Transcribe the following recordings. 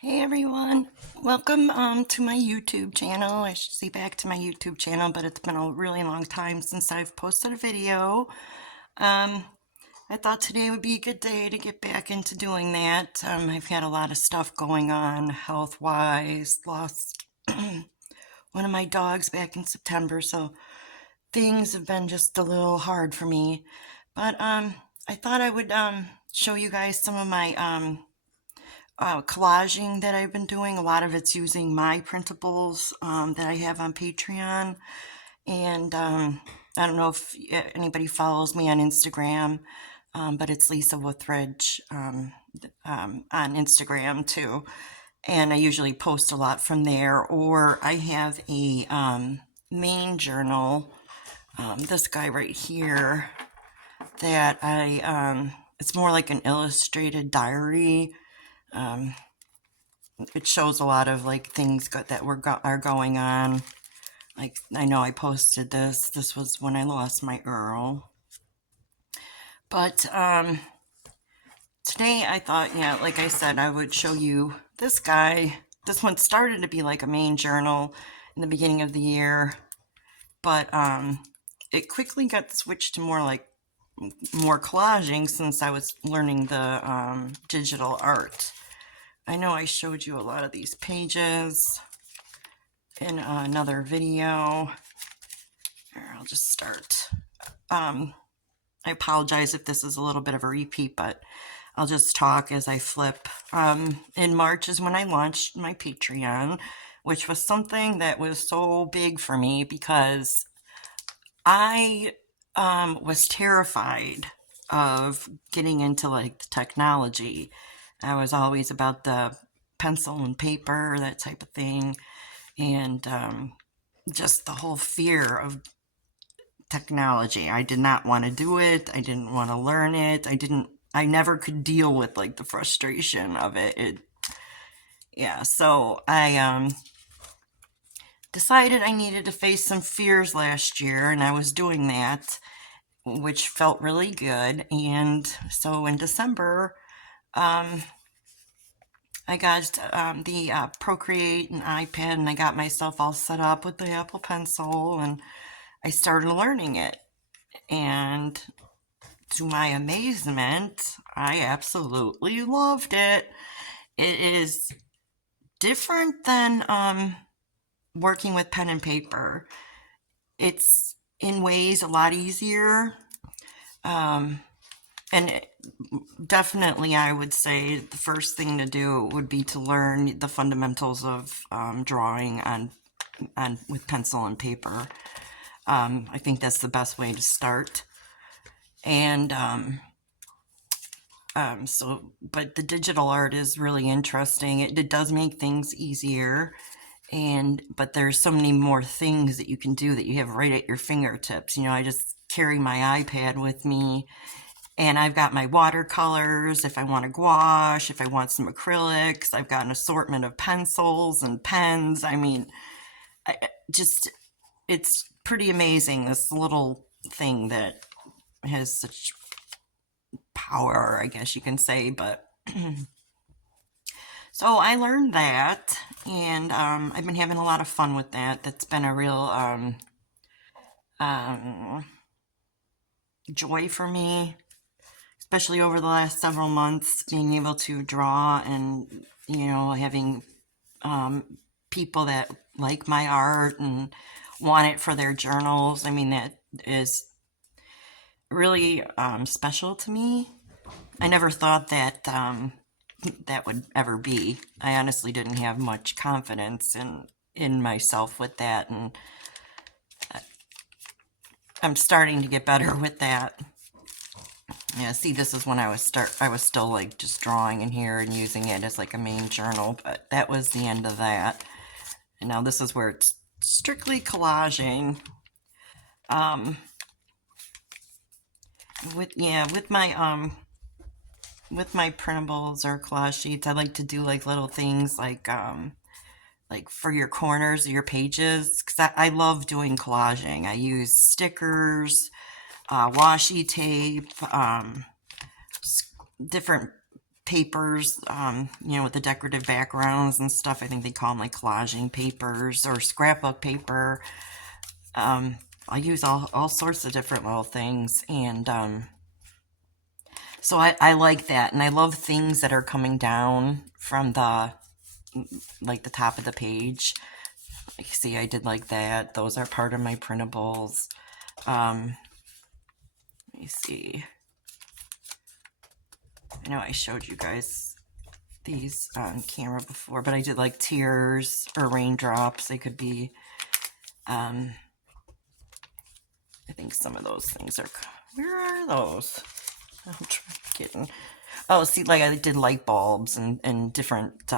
Hey everyone, welcome to my YouTube channel. I should say back to my YouTube channel, but it's been a really long time since I've posted a video. Um, I thought today would be a good day to get back into doing that. I've had a lot of stuff going on health-wise, lost one of my dogs back in September, so things have been just a little hard for me. But I thought I would show you guys some of my collaging that I've been doing. A lot of it's using my printables that I have on Patreon. And I don't know if anybody follows me on Instagram, but it's Lisa Withridge on Instagram too. And I usually post a lot from there. Or I have a main journal, this guy right here, that it's more like an illustrated diary. It shows a lot of like things that are going on. Like I know I posted this. This was when I lost my Earl. But today I thought, yeah, like I said, I would show you this guy. This one started to be like a main journal in the beginning of the year, but it quickly got switched to more collaging since I was learning the digital art. I know I showed you a lot of these pages in another video. Here, I'll just start. I apologize if this is a little bit of a repeat, but I'll just talk as I flip. In March is when I launched my Patreon, which was something that was so big for me because I was terrified of getting into like the technology. I was always about the pencil and paper, that type of thing, and just the whole fear of technology. I did not want to do it. I didn't want to learn it. I never could deal with like the frustration of it. Yeah, so I decided I needed to face some fears last year, and I was doing that, which felt really good. And so in December, I got the Procreate and iPad, and I got myself all set up with the Apple Pencil, and I started learning it. And to my amazement, I absolutely loved it. It is different than working with pen and paper. It's in ways a lot easier. And definitely, I would say the first thing to do would be to learn the fundamentals of drawing on with pencil and paper. I think that's the best way to start. And but the digital art is really interesting. It does make things easier, but there's so many more things that you can do that you have right at your fingertips. You know, I just carry my iPad with me, and I've got my watercolors. If I want a gouache, if I want some acrylics, I've got an assortment of pencils and pens. I mean, it's pretty amazing, this little thing that has such power, I guess you can say. But so I learned that, and I've been having a lot of fun with that. That's been a real joy for me, especially over the last several months, being able to draw and, having people that like my art and want it for their journals. I mean, that is really special to me. I never thought that that would ever be. I honestly didn't have much confidence in myself with that, and I'm starting to get better with that. Yeah, see, this is when I was still like just drawing in here and using it as like a main journal, but that was the end of that. And now this is where it's strictly collaging. With my printables or collage sheets, I like to do like little things like for your corners of your pages, because I love doing collaging. I use stickers, washi tape, different papers, you know, with the decorative backgrounds and stuff. I think they call them like collaging papers or scrapbook paper. I use all sorts of different little things, and so I like that, and I love things that are coming down from the like the top of the page. You see, I did like that. Those are part of my printables. Let me see. I know I showed you guys these on camera before, but I did like tears or raindrops. They could be, I think some of those things are, where are those? I'm getting, oh, see, like I did light bulbs and different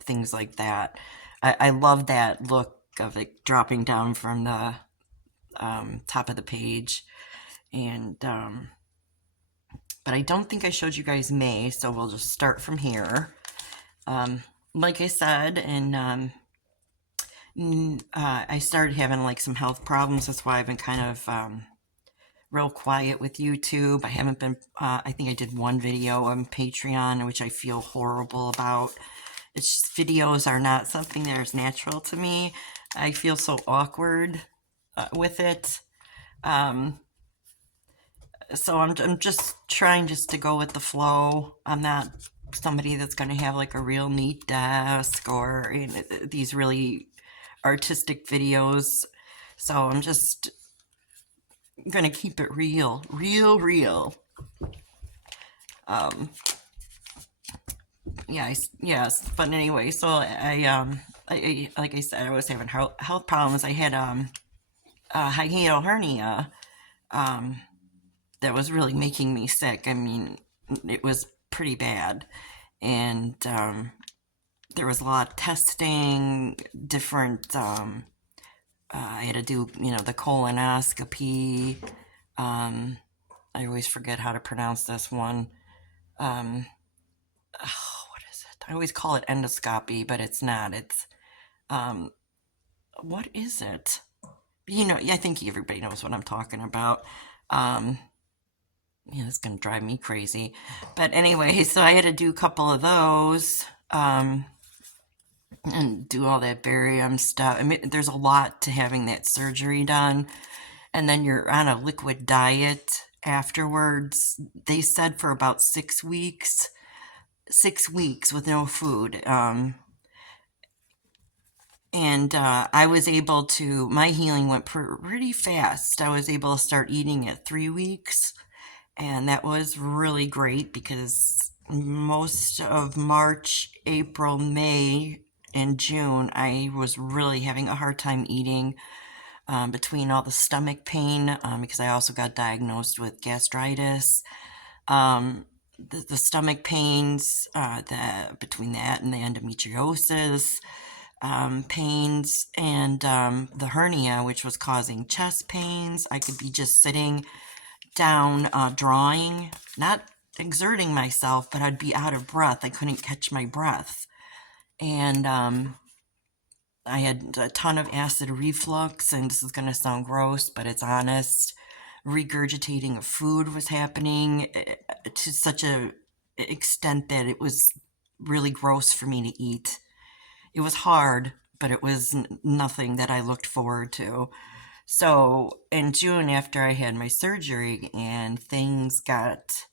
things like that. I love that look of it dropping down from the top of the page. And, but I don't think I showed you guys May, so we'll just start from here. Like I said, and I started having like some health problems. That's why I've been kind of real quiet with YouTube. I haven't been, I think I did one video on Patreon, which I feel horrible about. It's just, videos are not something that is natural to me. I feel so awkward with it. So I'm just trying just to go with the flow. I'm not somebody that's going to have like a real neat desk or, you know, these really artistic videos. So I'm just going to keep it real. Yes. But anyway, so I like I said, I was having health problems. I had a hiatal hernia that was really making me sick. I mean, it was pretty bad, and there was a lot of testing, different. I had to do, you know, the colonoscopy. I always forget how to pronounce this one. What is it? I always call it endoscopy, but it's not. It's what is it? You know, I think everybody knows what I'm talking about. Yeah, it's gonna drive me crazy. But anyway, so I had to do a couple of those, and do all that barium stuff. I mean, there's a lot to having that surgery done. And then you're on a liquid diet afterwards. They said for about 6 weeks. 6 weeks with no food. And I was able to, my healing went pretty fast. I was able to start eating at 3 weeks. And that was really great because most of March, April, May, and June, I was really having a hard time eating between all the stomach pain, because I also got diagnosed with gastritis. The stomach pains, between that and the endometriosis pains, and the hernia, which was causing chest pains. I could be just sitting down drawing, not exerting myself, but I'd be out of breath. I couldn't catch my breath. And I had a ton of acid reflux, and this is going to sound gross, but it's honest. Regurgitating of food was happening to such a extent that it was really gross for me to eat. It was hard, but it was nothing that I looked forward to. So in June, after I had my surgery, and things got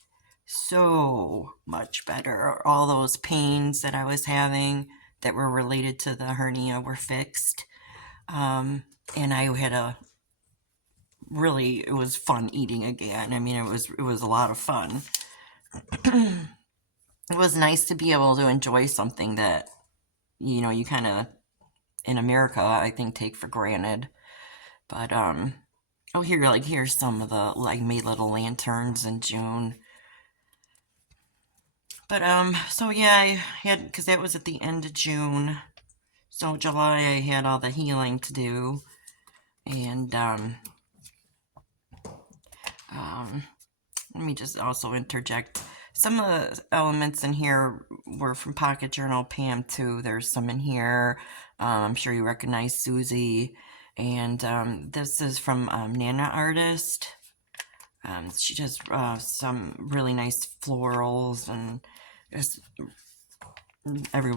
so much better, all those pains that I was having that were related to the hernia were fixed. And I had it was fun eating again. I mean, it was a lot of fun. It was nice to be able to enjoy something that, you know, you kind of, in America, I think, take for granted. But, oh, here's some of the, like, made little lanterns in June. But, so yeah, I had, because that was at the end of June. So July, I had all the healing to do. And, let me just also interject. Some of the elements in here were from Pocket Journal Pam, too. There's some in here. I'm sure you recognize Susie. And this is from Nana Artist. She does some really nice florals and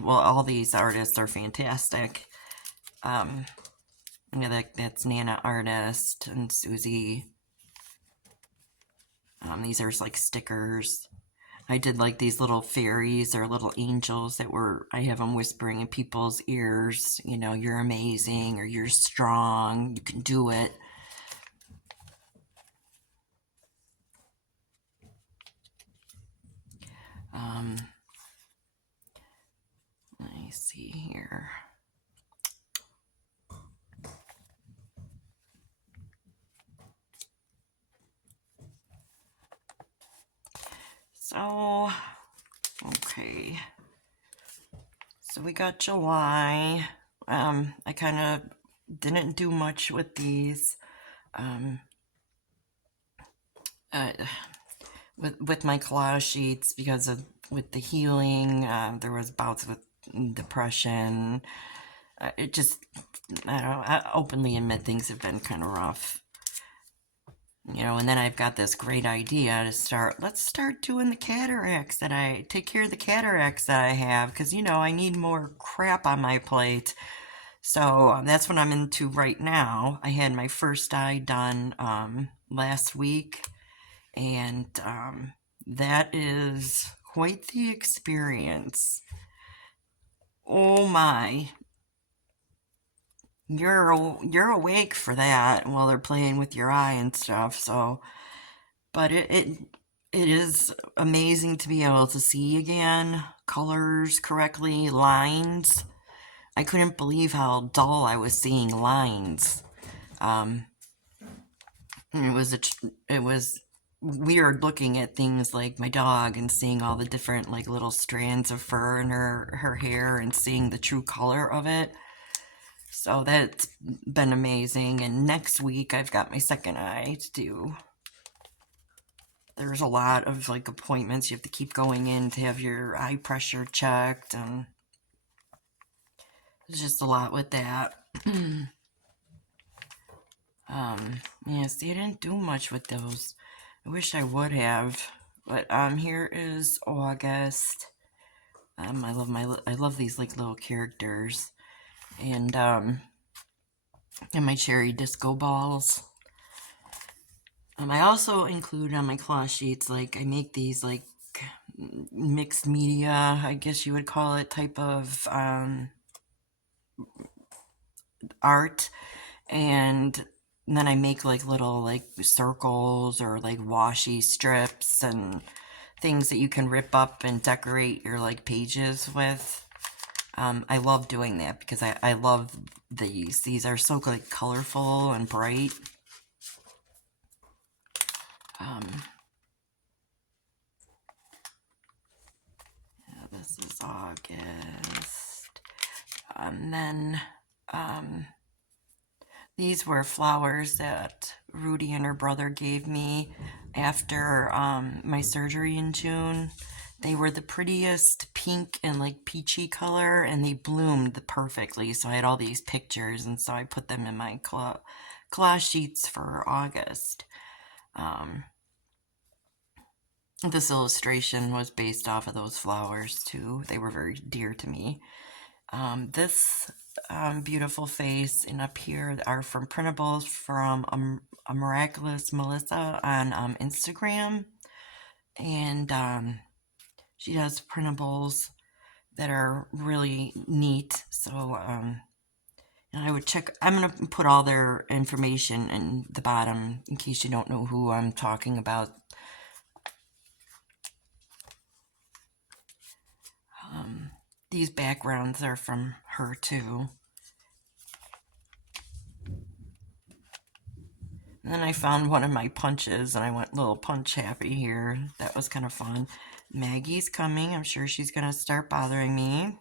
all these artists are fantastic. That's Nana Artist and Susie. These are like stickers. I did like these little fairies or little angels I have them whispering in people's ears, you're amazing, or you're strong, you can do it. Let me see here. So, okay. So we got July. I kind of didn't do much with these. With my collage sheets because with the healing, there was bouts with depression. I don't know, I openly admit things have been kind of rough. And then I've got this great idea let's start doing the cataracts take care of the cataracts that I have, because, I need more crap on my plate. So that's what I'm into right now. I had my first eye done last week, and that is quite the experience. Oh my. You're awake for that while they're playing with your eye and stuff, so but it is amazing to be able to see again, colors correctly, lines. I couldn't believe how dull I was seeing lines. It was weird looking at things like my dog and seeing all the different like little strands of fur in her hair and seeing the true color of it. So that's been amazing. And next week I've got my second eye to do. There's a lot of like appointments you have to keep going in to have your eye pressure checked, and there's just a lot with that. Yeah, see, I didn't do much with those. I wish I would have. But here is August. I love these like little characters. And my cherry disco balls. I also include on my collage sheets, like I make these like mixed media, I guess you would call it, type of art, and then I make like little like circles or like washi strips and things that you can rip up and decorate your like pages with. I love doing that because I love these. These are so like colorful and bright. This is August. And then these were flowers that Rudy and her brother gave me after my surgery in June. They were the prettiest pink and like peachy color, and they bloomed perfectly. So I had all these pictures, and so I put them in my collage sheets for August. This illustration was based off of those flowers too. They were very dear to me. This beautiful face and up here are from printables from a Miraculous Melissa on Instagram, and she does printables that are really neat. So and I would check. I'm gonna put all their information in the bottom in case you don't know who I'm talking about. These backgrounds are from her too. And then I found one of my punches, and I went little punch happy here. That was kind of fun. Maggie's coming. I'm sure she's going to start bothering me.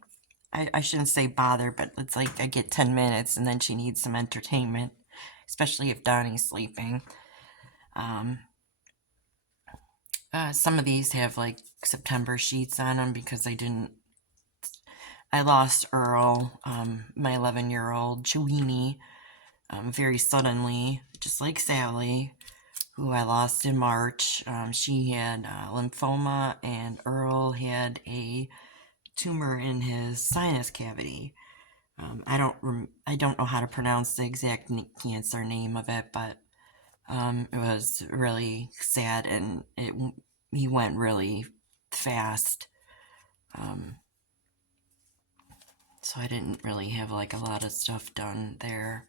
I shouldn't say bother, but it's like I get 10 minutes, and then she needs some entertainment, especially if Donnie's sleeping. Some of these have like September sheets on them because I lost Earl, my 11-year-old Chewini, very suddenly, just like Sally. who I lost in March. She had lymphoma, and Earl had a tumor in his sinus cavity. I don't know how to pronounce the exact cancer name of it, but it was really sad, and he went really fast. So I didn't really have like a lot of stuff done there,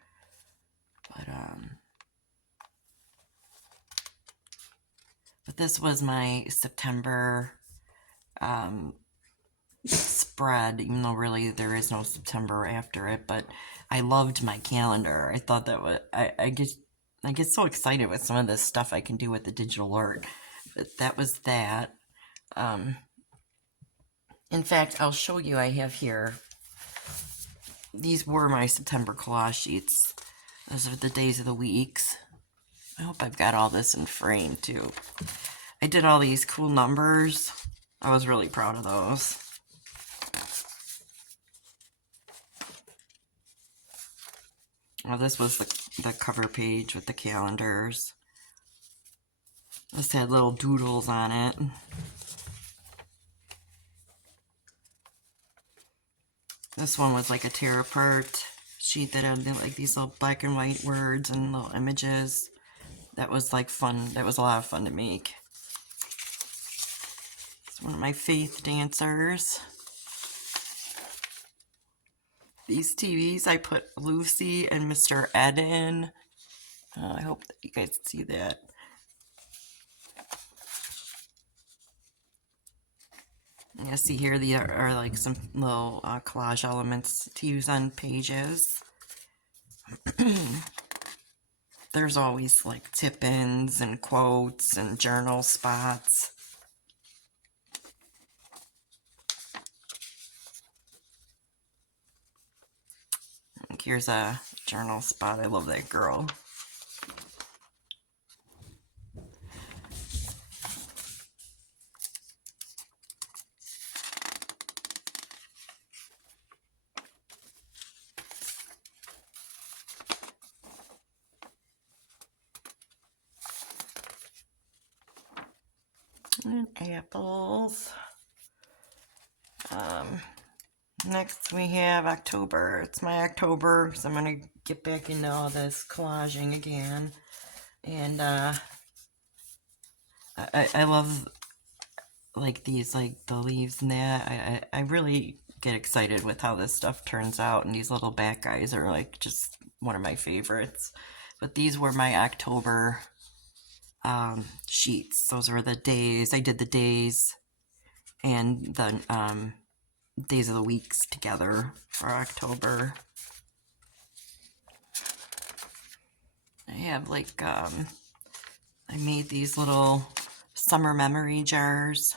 but this was my September spread, even though really there is no September after it. But I loved my calendar. I thought that was I get so excited with some of this stuff I can do with the digital art. But that was that. In fact, I'll show you. I have here. These were my September collage sheets. Those are the days of the weeks. I hope I've got all this in frame too. I did all these cool numbers. I was really proud of those. Well, this was the cover page with the calendars. This had little doodles on it. This one was like a tear apart sheet that had like these little black and white words and little images. That was like fun. That was a lot of fun to make. It's one of my faith dancers. These TVs, I put Lucy and Mr. Ed in. I hope that you guys see that. You see here, the are like some little collage elements to use on pages. There's always like tip-ins and quotes and journal spots. Here's a journal spot. I love that girl. And apples. Next we have October. It's my October, so I'm gonna get back into all this collaging again. And I love like these, like the leaves and that. I really get excited with how this stuff turns out, and these little back guys are like just one of my favorites. But these were my October sheets. Those were the days. I did the days and the days of the weeks together for October. I have like I made these little summer memory jars.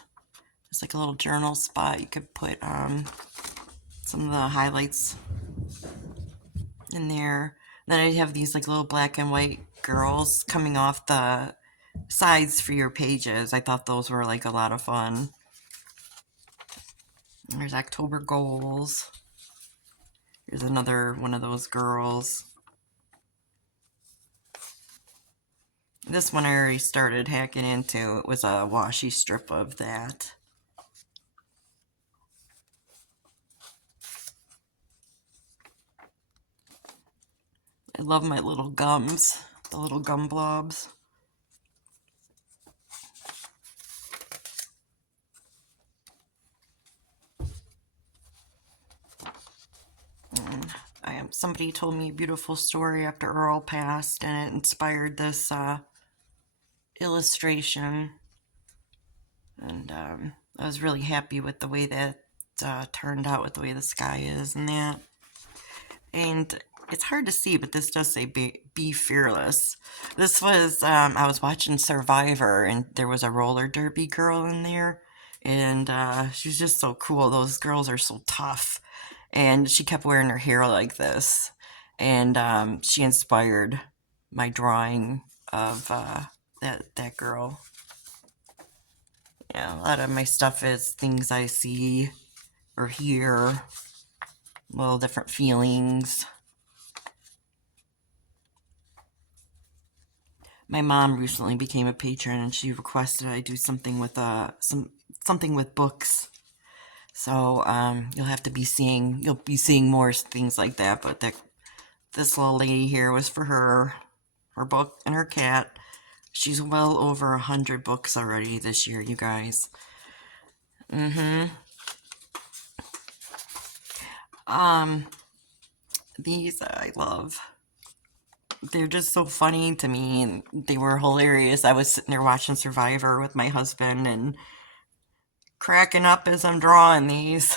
It's like a little journal spot. You could put some of the highlights in there. Then I have these like little black and white girls coming off the sides for your pages. I thought those were like a lot of fun. There's October goals. Here's another one of those girls. This one I already started hacking into. It was a washi strip of that. I love my little gums, the little gum blobs. Somebody told me a beautiful story after Earl passed, and it inspired this illustration. And I was really happy with the way that turned out, with the way the sky is and that. And it's hard to see, but this does say be fearless. This was, I was watching Survivor, and there was a roller derby girl in there, and she was just so cool. Those girls are so tough. And she kept wearing her hair like this, and she inspired my drawing of that girl. Yeah, a lot of my stuff is things I see or hear, little different feelings. My mom recently became a patron, and she requested I do something with something with books. So you'll be seeing more things like that. But this little lady here was for her book and her cat. She's well over 100 books already this year, you guys. These I love. They're just so funny to me, and they were hilarious. I was sitting there watching Survivor with my husband and cracking up as I'm drawing these.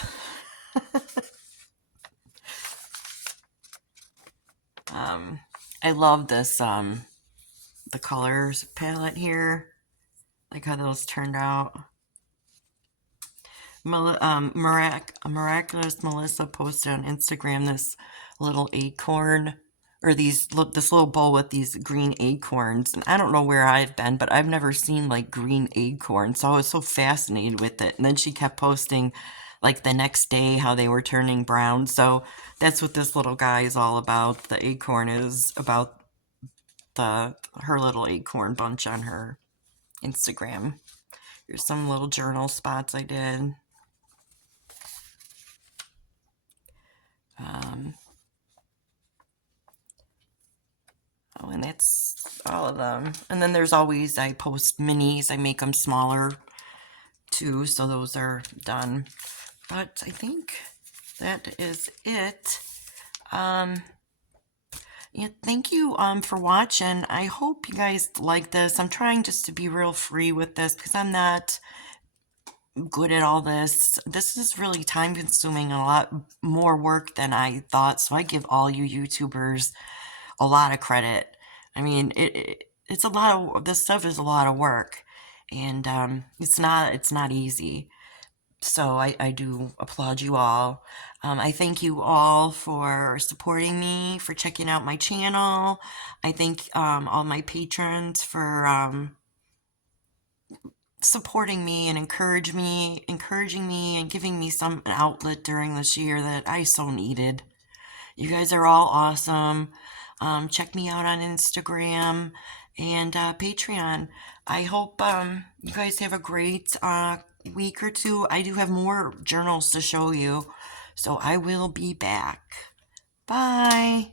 I love this the colors palette here, like how those turned out. Miraculous Melissa posted on Instagram this little acorn, or this little bowl with these green acorns, and I don't know where I've been, but I've never seen like green acorns, so I was so fascinated with it. And then she kept posting like the next day how they were turning brown. So that's what this little guy is all about. The acorn is about her little acorn bunch on her Instagram. Here's some little journal spots I did. Oh, and that's all of them. And then there's always, I post minis. I make them smaller too, so those are done. But I think that is it. Yeah, thank you for watching. I hope you guys like this. I'm trying just to be real free with this because I'm not good at all this. This is really time consuming and a lot more work than I thought. So I give all you YouTubers a lot of credit. I mean, it's a lot of, this stuff is a lot of work, and it's not easy. So I do applaud you all. I thank you all for supporting me, for checking out my channel. I thank all my patrons for supporting me and encouraging me and giving me some outlet during this year that I so needed. You guys are all awesome. Check me out on Instagram and Patreon. I hope you guys have a great week or two. I do have more journals to show you, so I will be back. Bye.